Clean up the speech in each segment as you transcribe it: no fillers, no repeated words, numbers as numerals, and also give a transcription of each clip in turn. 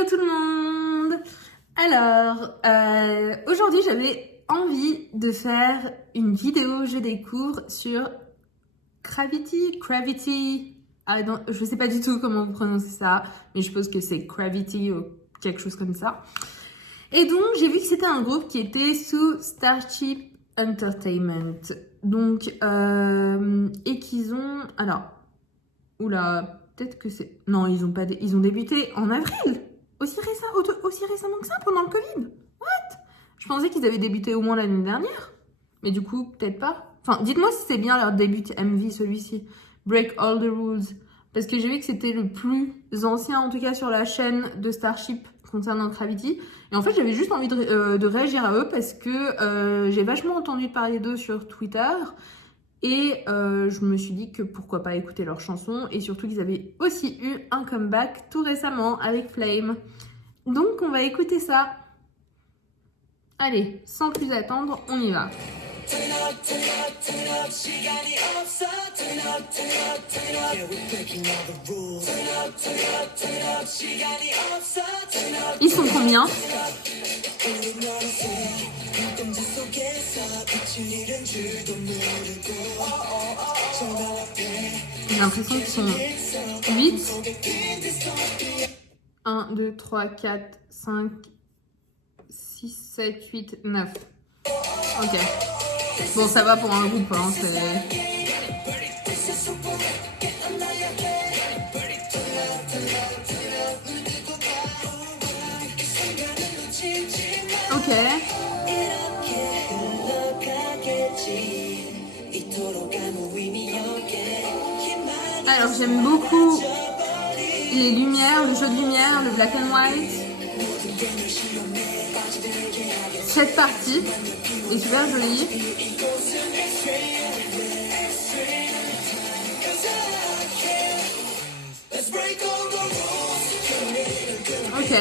Hello tout le monde. Alors, aujourd'hui j'avais envie de faire une vidéo je découvre sur Gravity. Je sais pas du tout comment vous prononcez ça, mais je suppose que c'est Gravity ou quelque chose comme ça. Et donc j'ai vu que c'était un groupe qui était sous Starship Entertainment. Donc, et qu'ils ont... Alors, oula, peut-être que c'est... Non, ils ont débuté en avril. Aussi récemment que ça, pendant le Covid. What? Je pensais qu'ils avaient débuté au moins l'année dernière. Mais du coup, peut-être pas. Enfin, dites-moi si c'est bien leur début MV, celui-ci. Break All the Rules. Parce que j'ai vu que c'était le plus ancien, en tout cas sur la chaîne de Starship concernant Gravity. Et en fait, j'avais juste envie de réagir à eux parce que j'ai vachement entendu parler d'eux sur Twitter. Et je me suis dit que pourquoi pas écouter leurs chansons. Et surtout qu'ils avaient aussi eu un comeback tout récemment avec Flame. Donc on va écouter ça. Allez, sans plus attendre, on y va. Ils sont combien? J'ai l'impression qu'ils sont 8. 1, 2, 3, 4, 5, 6, 7, 8, 9. Ok. Bon, ça va pour un groupe, hein, c'est... Ok. Alors, j'aime beaucoup les lumières, le jeu de lumière, le black and white. Cette partie est super jolie. Ok.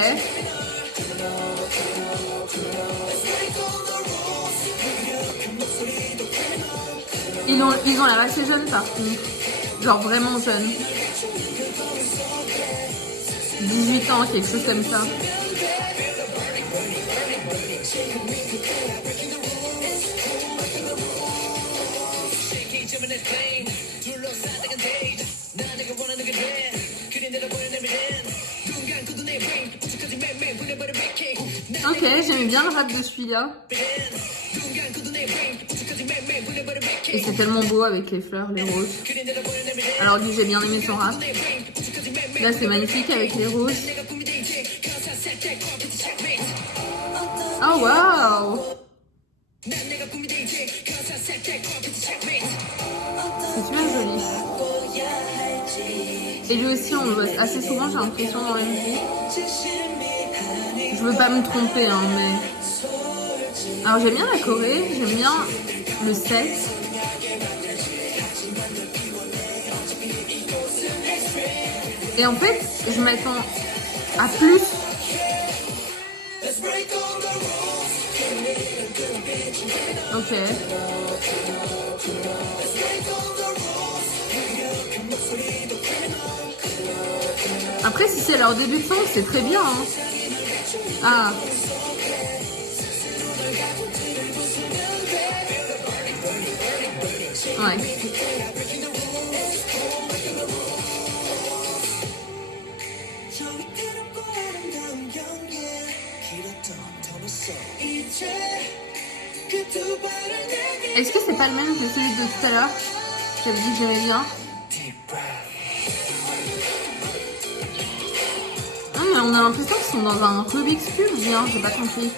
Ils ont l'air assez jeunes par contre. Genre vraiment jeunes. 18 ans, quelque chose comme ça. Ok, j'aime bien le rap de celui-là. Et c'est tellement beau avec les fleurs, les roses. Alors lui, j'ai bien aimé son rap. Là, c'est magnifique avec les roses. Oh, waouh! C'est super joli. Et lui aussi, on le voit assez souvent, j'ai l'impression, dans MV. Je veux pas me tromper, hein, mais... Alors, j'aime bien la Corée, j'aime bien le set. Et en fait, je m'attends à plus. Ok. Après, si c'est leur début de son, c'est très bien. Hein. Ah. Ouais. Est-ce que c'est pas le même que celui de tout à l'heure? J'avais dit que j'aimais bien. Non, mais on a l'impression qu'ils sont dans un Rubik's Cube, bien, j'ai pas compris.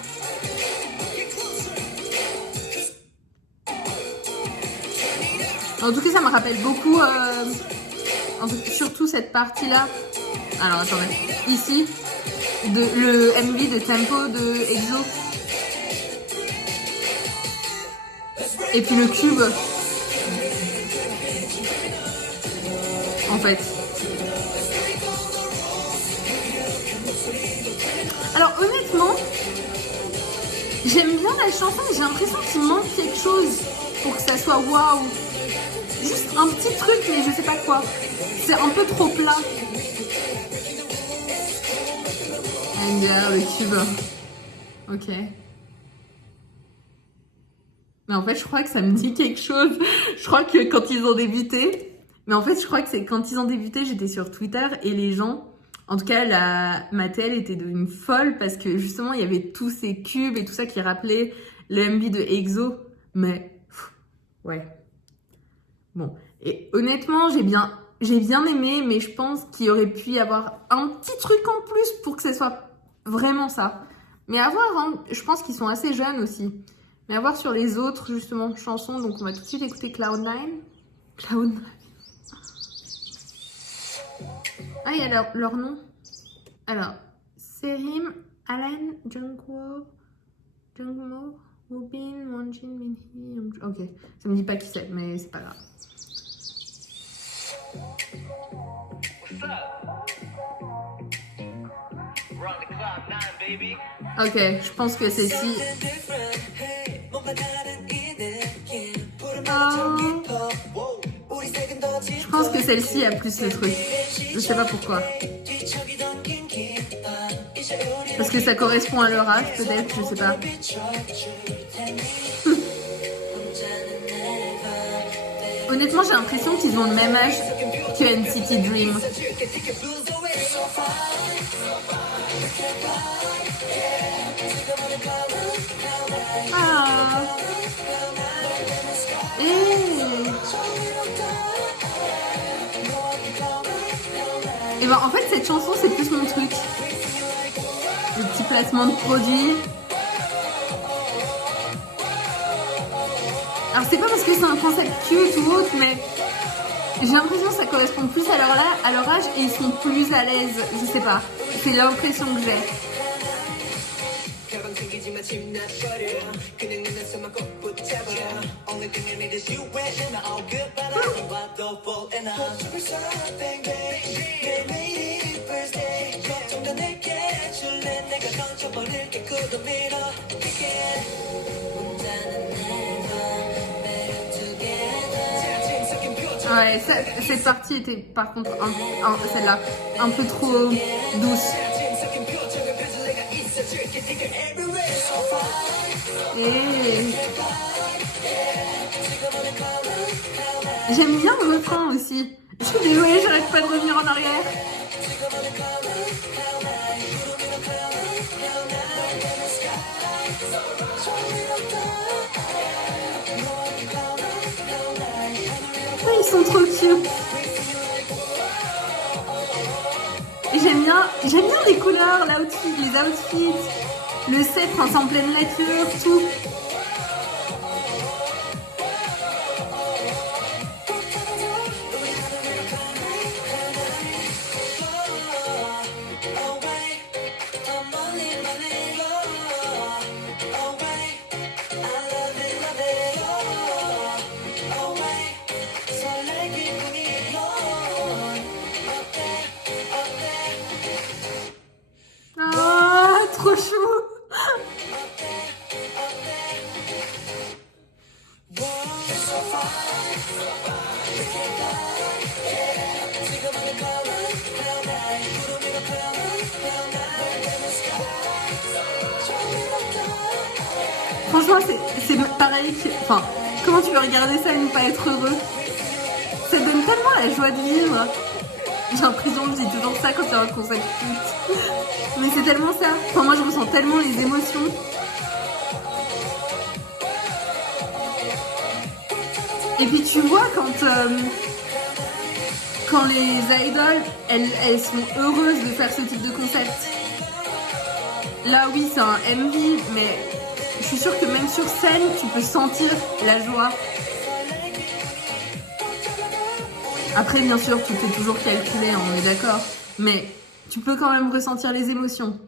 En tout cas, ça me rappelle beaucoup, surtout cette partie-là. Alors, attendez. Ici, le MV de Tempo de EXO. Et puis le cube. En fait. Alors, honnêtement, j'aime bien la chanson, mais j'ai l'impression qu'il manque quelque chose pour que ça soit waouh. Juste un petit truc, mais je sais pas quoi. C'est un peu trop plat. NDR, le cube. Ok. Mais en fait, je crois que ça me dit quelque chose. Je crois que quand ils ont débuté... Mais en fait, je crois que c'est quand ils ont débuté, j'étais sur Twitter et les gens... En tout cas, Mattel était devenue folle parce que justement, il y avait tous ces cubes et tout ça qui rappelaient le MV de EXO. Mais, ouais. Bon. Et honnêtement, j'ai bien aimé, mais je pense qu'il y aurait pu y avoir un petit truc en plus pour que ce soit vraiment ça. Mais à voir, hein, je pense qu'ils sont assez jeunes aussi. Mais à voir sur les autres, justement, chansons. Donc, on va tout de suite écouter Cloud9. Cloud9. Ah, il y a leur nom. Alors, Serim, Alan, Jungwoo, Wubin, Wonjin, Minhee. Ok, ça me dit pas qui c'est, mais c'est pas grave. Ok, je pense que c'est si. Je pense que celle-ci a plus le truc. Je sais pas pourquoi. Parce que ça correspond à leur âge, peut-être, je sais pas. Honnêtement, j'ai l'impression qu'ils ont le même âge que NCT Dream. Ah. Et ben en fait, cette chanson, c'est plus mon truc. Le petit placement de produit. Alors c'est pas parce que c'est un concept cute ou autre, mais j'ai l'impression que ça correspond plus à leur âge et ils sont plus à l'aise. Je sais pas. C'est l'impression que j'ai. Ouais, cette partie était par contre, celle-là, un peu trop douce. J'aime bien le refrain aussi. Je suis désolée, j'arrête pas de revenir en arrière. Oh, ils sont trop cute. J'aime bien les couleurs, les outfits, le set en pleine nature, tout. Trop chou. Franchement, c'est pareil. Enfin, comment tu peux regarder ça et ne pas être heureux? Ça donne tellement la joie de vivre. J'ai l'impression que je dis toujours ça quand il y a un concept culte. Mais c'est tellement ça. Enfin, moi, je ressens tellement les émotions. Et puis, tu vois, quand les idoles, elles sont heureuses de faire ce type de concept. Là, oui, c'est un MV, mais je suis sûre que même sur scène, tu peux sentir la joie. Après, bien sûr, tout est toujours calculé, hein, on est d'accord. Mais tu peux quand même ressentir les émotions.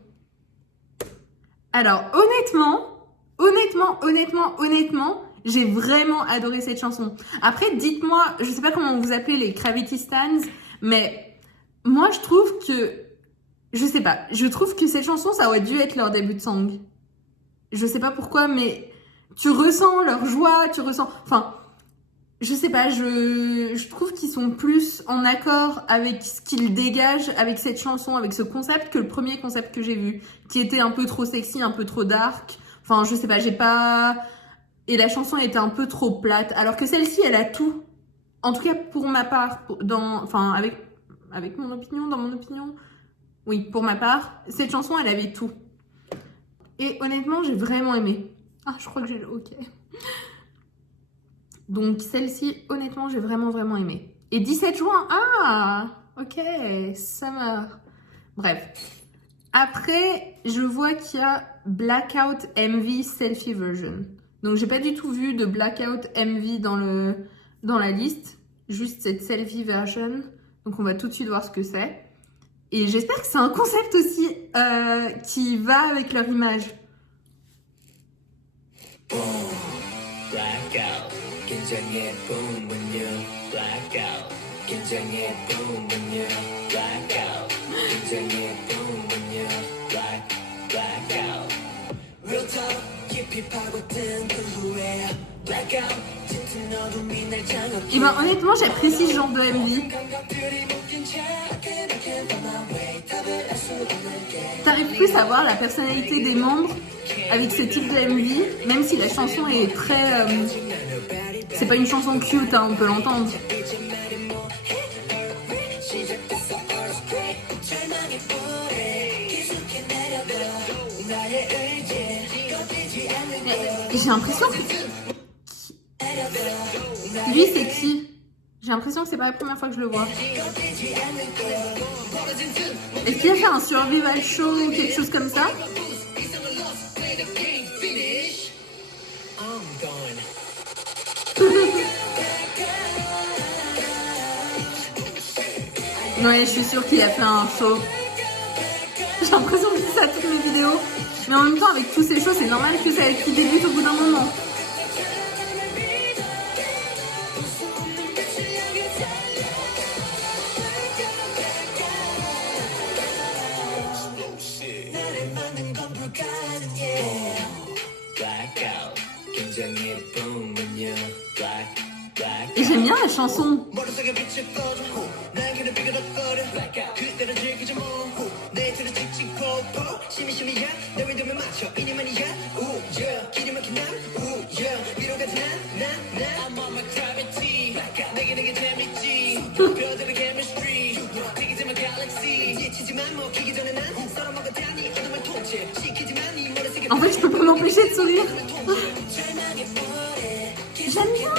Alors, honnêtement, j'ai vraiment adoré cette chanson. Après, dites-moi, je sais pas comment vous appelez les Gravity Stans, mais moi, je trouve que... Je sais pas, je trouve que cette chanson, ça aurait dû être leur début de song. Je sais pas pourquoi, mais tu ressens leur joie, tu ressens... Enfin... je sais pas, je trouve qu'ils sont plus en accord avec ce qu'ils dégagent, avec cette chanson, avec ce concept, que le premier concept que j'ai vu, qui était un peu trop sexy, un peu trop dark. Enfin, je sais pas, j'ai pas... Et la chanson était un peu trop plate, alors que celle-ci, elle a tout. En tout cas, pour ma part, enfin, avec mon opinion, dans mon opinion, oui, pour ma part, cette chanson, elle avait tout. Et honnêtement, j'ai vraiment aimé. Ah, je crois que j'ai le OK. Donc celle-ci, honnêtement, j'ai vraiment aimé. Et 17 juin, ah, ok, summer. Bref. Après, je vois qu'il y a Blackout MV Selfie Version. Donc j'ai pas du tout vu de Blackout MV dans la liste. Juste cette Selfie Version. Donc on va tout de suite voir ce que c'est. Et j'espère que c'est un concept aussi qui va avec leur image. Blackout. 긴장해 boom when you blackout. 긴장해 boom when you blackout. 긴장해 boom when you blackout. Real talk 깊이 파고든 그 후에 blackout. 짙은 어둠이 날 장악해. Et ben honnêtement j'apprécie ce genre de MV. T'arrives plus à voir la personnalité des membres avec ce type de MV, même si la chanson est très... c'est pas une chanson cute, hein, on peut l'entendre. J'ai l'impression que... Lui, c'est qui? J'ai l'impression que c'est pas la première fois que je le vois. Est-ce qu'il a fait un survival show ou quelque chose comme ça? Ouais, je suis sûre qu'il a fait un show. J'ai l'impression que je dis ça à toutes mes vidéos. Mais en même temps, avec tous ces shows, c'est normal que ça qui débute au bout d'un moment. Et j'aime bien la chanson. En fait, je peux pas m'empêcher de sourire. J'aime bien.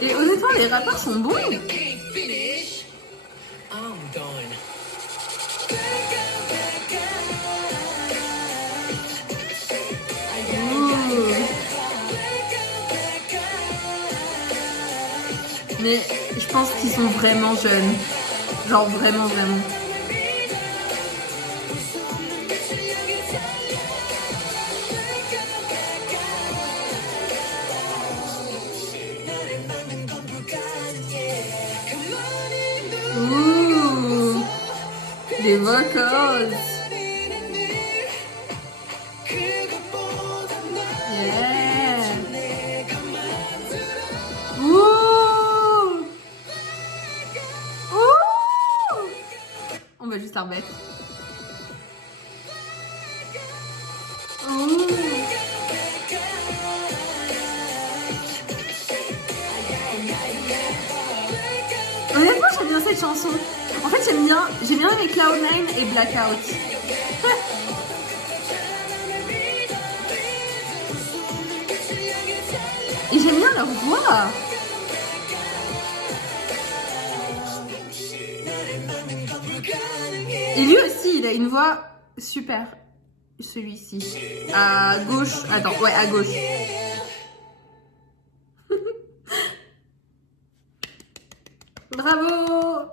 Et honnêtement, les rappeurs sont bons. Mais je pense qu'ils sont vraiment jeunes. Genre vraiment. Ouh, les vocals. Yeah. Ouh. Ouh. On va juste la remettre. Ouh. Honnêtement, j'aime bien cette chanson. En fait, j'aime bien avec Cloud9 et Blackout. Et j'aime bien leur voix. Et lui aussi, il a une voix super. Celui-ci. À gauche. Attends, ouais, à gauche. Bravo!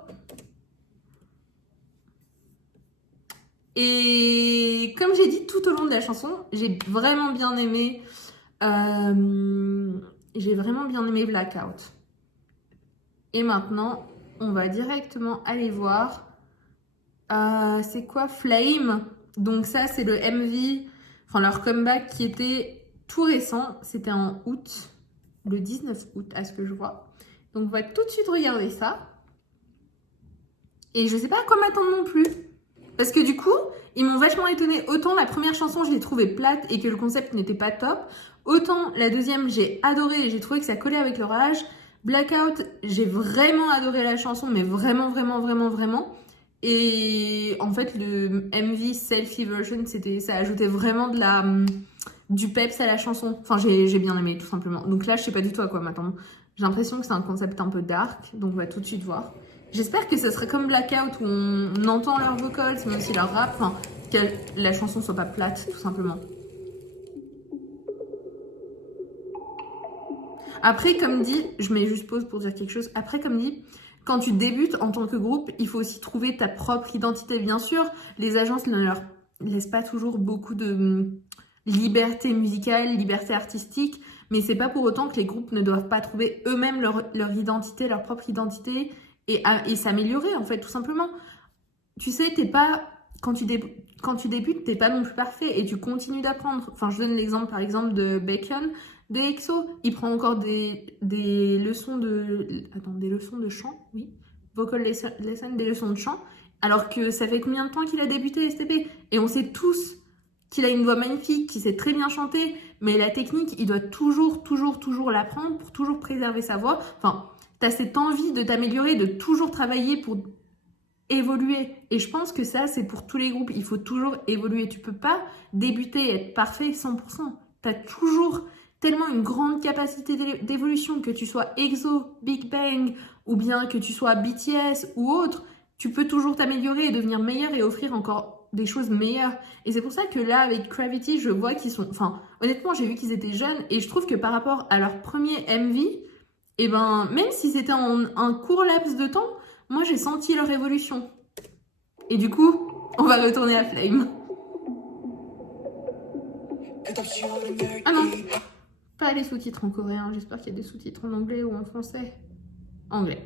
Et comme j'ai dit tout au long de la chanson, j'ai vraiment bien aimé Blackout. Et maintenant, on va directement aller voir c'est quoi Flame Donc ça, c'est le MV, enfin leur comeback qui était tout récent. C'était en août, le 19 août à ce que je vois. Donc on va tout de suite regarder ça. Et je sais pas à quoi m'attendre non plus. Parce que du coup, ils m'ont vachement étonnée. Autant la première chanson, je l'ai trouvée plate et que le concept n'était pas top. Autant la deuxième, j'ai adoré et j'ai trouvé que ça collait avec leur âge. Blackout, j'ai vraiment adoré la chanson, mais vraiment, vraiment, vraiment, vraiment. Et en fait, le MV Selfie version, ça ajoutait vraiment du peps à la chanson. Enfin, j'ai bien aimé, tout simplement. Donc là, je sais pas du tout à quoi m'attendre. J'ai l'impression que c'est un concept un peu dark, donc on va tout de suite voir. J'espère que ça serait comme Blackout où on entend leurs vocals, mais aussi leur rap, enfin, que la chanson soit pas plate, tout simplement. Après, comme dit, je mets juste pause pour dire quelque chose. Après, comme dit, quand tu débutes en tant que groupe, il faut aussi trouver ta propre identité. Bien sûr, les agences ne leur laissent pas toujours beaucoup de liberté musicale, liberté artistique, mais c'est pas pour autant que les groupes ne doivent pas trouver eux-mêmes leur identité, leur propre identité et s'améliorer, en fait, tout simplement. Tu sais, t'es pas... Quand tu débutes, t'es pas non plus parfait et tu continues d'apprendre. Enfin, je donne l'exemple, par exemple, de Bacon, de EXO. Il prend encore des leçons des leçons de chant, oui. Vocal lesson, des leçons de chant. Alors que ça fait combien de temps qu'il a débuté STP? Et on sait tous qu'il a une voix magnifique, qu'il sait très bien chanter, mais la technique, il doit toujours l'apprendre pour toujours préserver sa voix. Enfin, t'as cette envie de t'améliorer, de toujours travailler pour évoluer. Et je pense que ça, c'est pour tous les groupes. Il faut toujours évoluer. Tu peux pas débuter et être parfait 100%. T'as toujours tellement une grande capacité d'évolution, que tu sois EXO, Big Bang, ou bien que tu sois BTS ou autre. Tu peux toujours t'améliorer et devenir meilleur et offrir encore des choses meilleures. Et c'est pour ça que là, avec Gravity, je vois qu'ils sont... Enfin, honnêtement, j'ai vu qu'ils étaient jeunes et je trouve que par rapport à leur premier MV, eh ben, même si c'était en un court laps de temps, moi, j'ai senti leur évolution. Et du coup, on va retourner à Flame. Ah non, pas les sous-titres en coréen. J'espère qu'il y a des sous-titres en anglais ou en français. Anglais.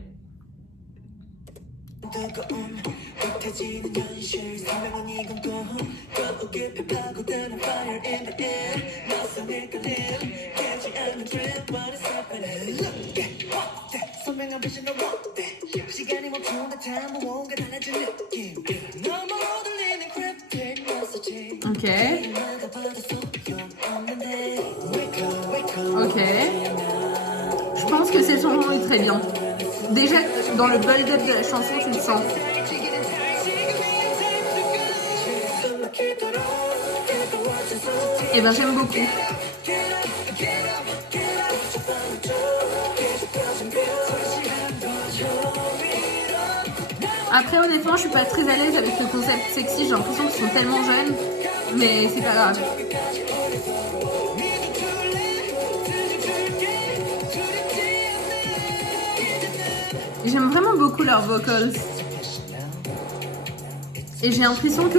Ok. Ok. Je pense que cette chanson est très bien. Déjà, dans le build-up de la chanson, tu le sens. Et ben, j'aime beaucoup. Après, honnêtement, je suis pas très à l'aise avec le concept sexy. J'ai l'impression qu'ils sont tellement jeunes, mais c'est pas grave. J'aime vraiment beaucoup leurs vocals. Et j'ai l'impression que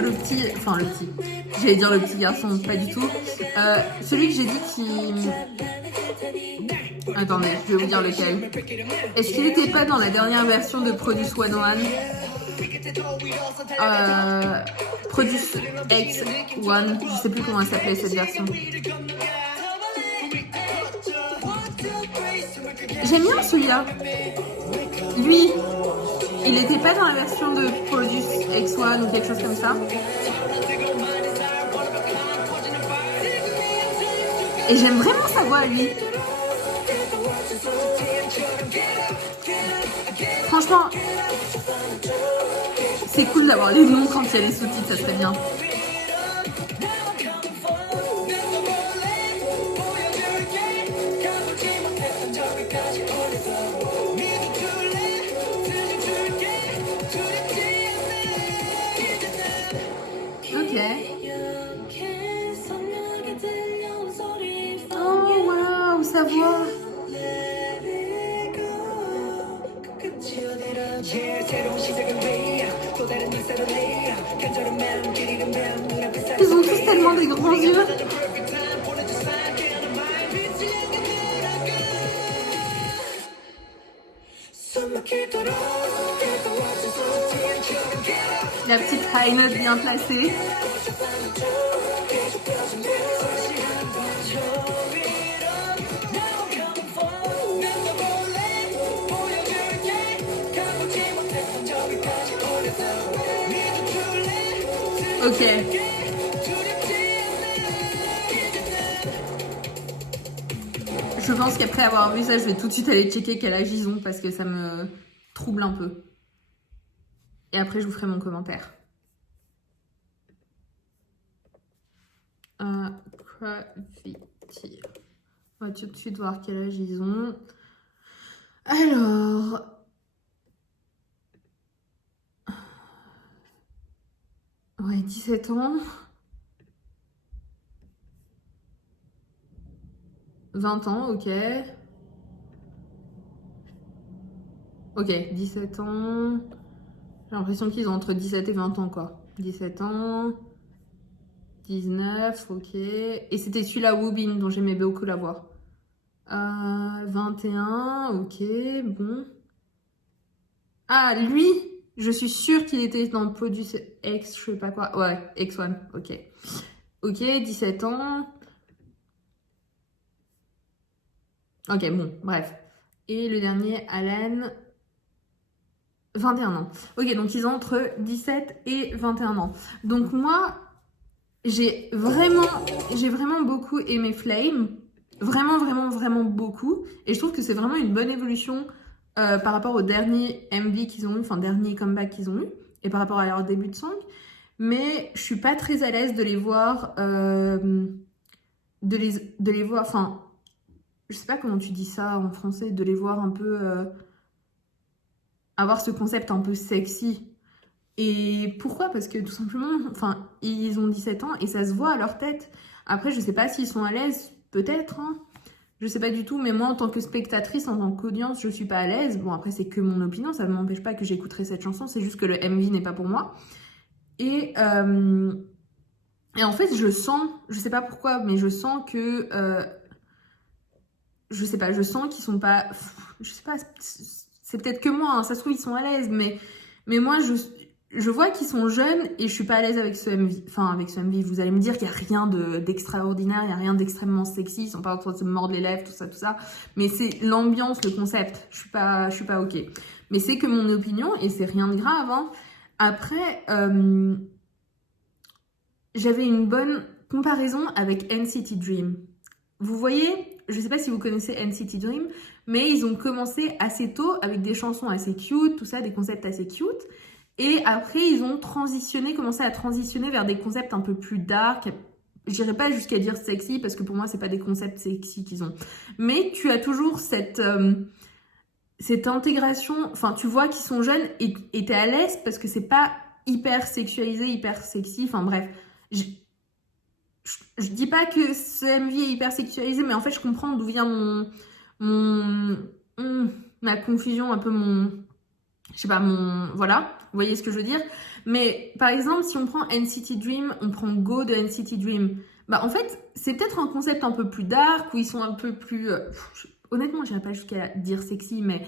j'allais dire le petit garçon, pas du tout. Celui que j'ai dit qui... Attendez, je vais vous dire lequel. Est-ce qu'il n'était pas dans la dernière version de Produce 101? Produce X1, je sais plus comment elle s'appelait cette version. J'aime bien celui-là. Lui, il n'était pas dans la version de Produce X1 ou quelque chose comme ça. Et j'aime vraiment sa voix à lui. Franchement, c'est cool d'avoir les noms quand il y a les sous-titres, ça serait bien. Ok. Oh waouh, sa voix. Ils ont tous tellement des grands yeux. La petite high note bien placée. Ok. Je pense qu'après avoir vu ça, je vais tout de suite aller checker quel âge ils ont parce que ça me trouble un peu. Et après, je vous ferai mon commentaire. Gravity. On va tout de suite voir quel âge ils ont. Alors... Ouais, 17 ans. 20 ans, ok. Ok, 17 ans. J'ai l'impression qu'ils ont entre 17 et 20 ans, quoi. 17 ans. 19, ok. Et c'était celui-là, Woobin, dont j'aimais beaucoup la voix. 21, ok, bon. Ah, lui, je suis sûre qu'il était dans Produce X, je sais pas quoi. Ouais, X1, ok. Ok, 17 ans. Ok, bon, bref. Et le dernier, Alan, 21 ans. Ok, donc ils ont entre 17 et 21 ans. Donc moi, j'ai vraiment beaucoup aimé Flame. Vraiment beaucoup. Et je trouve que c'est vraiment une bonne évolution par rapport au dernier MV qu'ils ont eu, enfin dernier comeback qu'ils ont eu, et par rapport à leur début de song. Mais je suis pas très à l'aise de les voir, de les voir, enfin, je sais pas comment tu dis ça en français, de les voir un peu, avoir ce concept un peu sexy. Et pourquoi? Parce que tout simplement, enfin, ils ont 17 ans et ça se voit à leur tête. Après, je sais pas s'ils sont à l'aise, peut-être, hein. Je sais pas du tout, mais moi, en tant que spectatrice, en tant qu'audience, je suis pas à l'aise. Bon, après, c'est que mon opinion, ça ne m'empêche pas que j'écouterai cette chanson, c'est juste que le MV n'est pas pour moi. Et en fait, je sens, je sais pas pourquoi, mais je sens que... je sais pas, je sens qu'ils sont pas... Je sais pas, c'est peut-être que moi, hein, ça se trouve, ils sont à l'aise, mais moi, je vois qu'ils sont jeunes et je suis pas à l'aise avec ce MV. Enfin, avec ce MV, vous allez me dire qu'il y a rien d'extraordinaire, il y a rien d'extrêmement sexy, ils sont pas en train de se mordre les lèvres, tout ça. Mais c'est l'ambiance, le concept. Je suis pas ok. Mais c'est que mon opinion et c'est rien de grave, hein. Après, j'avais une bonne comparaison avec NCT Dream. Vous voyez, je sais pas si vous connaissez NCT Dream, mais ils ont commencé assez tôt avec des chansons assez cute, tout ça, des concepts assez cute. Et après, ils ont commencé à transitionner vers des concepts un peu plus dark. J'irai pas jusqu'à dire sexy, parce que pour moi, c'est pas des concepts sexy qu'ils ont. Mais tu as toujours cette intégration, enfin, tu vois qu'ils sont jeunes et t'es à l'aise parce que c'est pas hyper sexualisé, hyper sexy, enfin bref. Je dis pas que ce MV est hyper sexualisé, mais en fait, je comprends d'où vient ma confusion, un peu je sais pas, voilà, vous voyez ce que je veux dire. Mais par exemple, si on prend NCT Dream, on prend Go de NCT Dream, bah en fait, c'est peut-être un concept un peu plus dark, où ils sont un peu plus... honnêtement, j'irais pas jusqu'à dire sexy, mais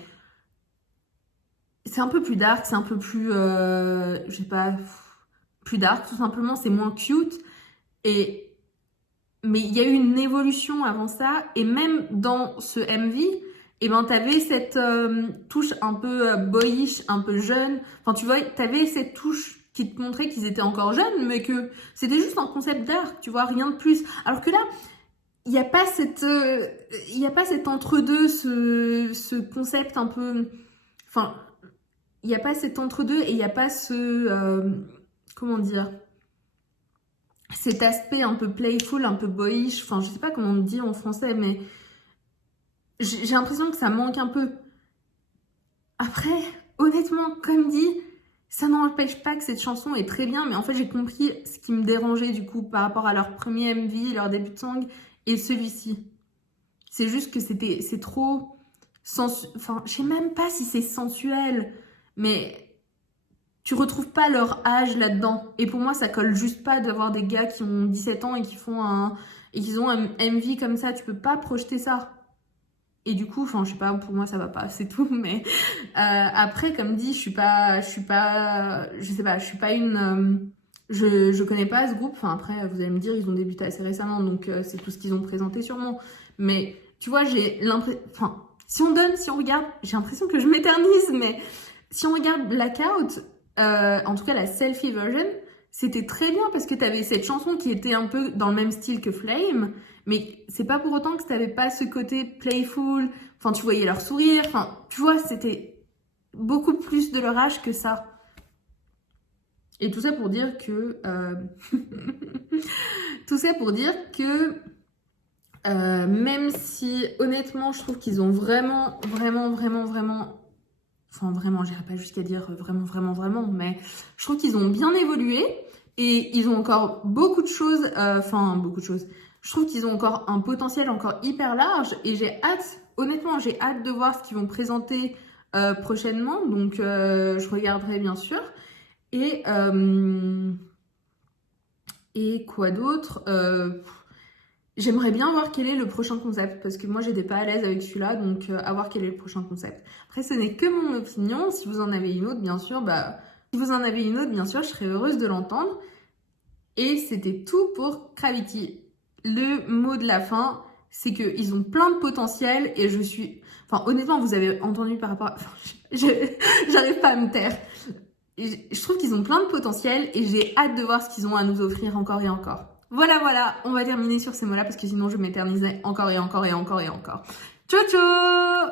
c'est un peu plus dark, c'est un peu plus... je sais pas, plus dark, tout simplement, c'est moins cute. Mais il y a eu une évolution avant ça, et même dans ce MV, et ben t'avais cette touche un peu boyish, un peu jeune. Enfin, tu vois, t'avais cette touche qui te montrait qu'ils étaient encore jeunes, mais que c'était juste un concept d'art, tu vois, rien de plus. Alors que là, il n'y a pas cet entre-deux, ce concept un peu... Enfin, il n'y a pas cet entre-deux et il n'y a pas comment dire, cet aspect un peu playful, un peu boyish, enfin je sais pas comment on dit en français, mais j'ai l'impression que ça manque un peu. Après, honnêtement, comme dit, ça n'empêche pas que cette chanson est très bien, mais en fait j'ai compris ce qui me dérangeait du coup par rapport à leur premier MV, leur début de song, et celui-ci. C'est juste que c'est trop enfin je sais même pas si c'est sensuel, mais tu retrouves pas leur âge là-dedans. Et pour moi, ça colle juste pas d'avoir des gars qui ont 17 ans et qui ont un MV comme ça. Tu peux pas projeter ça. Et du coup, enfin, je sais pas, pour moi, ça va pas, c'est tout. Mais après, comme dit, je sais pas une... je connais pas ce groupe. Enfin, après, vous allez me dire, ils ont débuté assez récemment, donc c'est tout ce qu'ils ont présenté sûrement. Mais tu vois, j'ai l'impression... Enfin, si on regarde, j'ai l'impression que je m'éternise, mais si on regarde Blackout, en tout cas la selfie version, c'était très bien parce que t'avais cette chanson qui était un peu dans le même style que Flame, mais c'est pas pour autant que t'avais pas ce côté playful, enfin tu voyais leur sourire, enfin tu vois, c'était beaucoup plus de leur âge que ça. Et tout ça pour dire que... tout ça pour dire que... même si honnêtement je trouve qu'ils ont vraiment enfin vraiment j'irai pas jusqu'à dire vraiment mais je trouve qu'ils ont bien évolué et ils ont encore beaucoup de choses je trouve qu'ils ont encore un potentiel encore hyper large et honnêtement j'ai hâte de voir ce qu'ils vont présenter prochainement, donc je regarderai bien sûr. Et quoi d'autre, j'aimerais bien voir quel est le prochain concept, parce que moi j'étais pas à l'aise avec celui-là, donc à voir quel est le prochain concept. Après, ce n'est que mon opinion. Si vous en avez une autre, bien sûr, je serais heureuse de l'entendre. Et c'était tout pour Gravity. Le mot de la fin, c'est qu'ils ont plein de potentiel et je suis... Enfin, honnêtement, vous avez entendu par rapport à... J'arrive pas à me taire. Je trouve qu'ils ont plein de potentiel et j'ai hâte de voir ce qu'ils ont à nous offrir encore et encore. Voilà, on va terminer sur ces mots-là parce que sinon je m'éternisais encore et encore. Ciao ciao!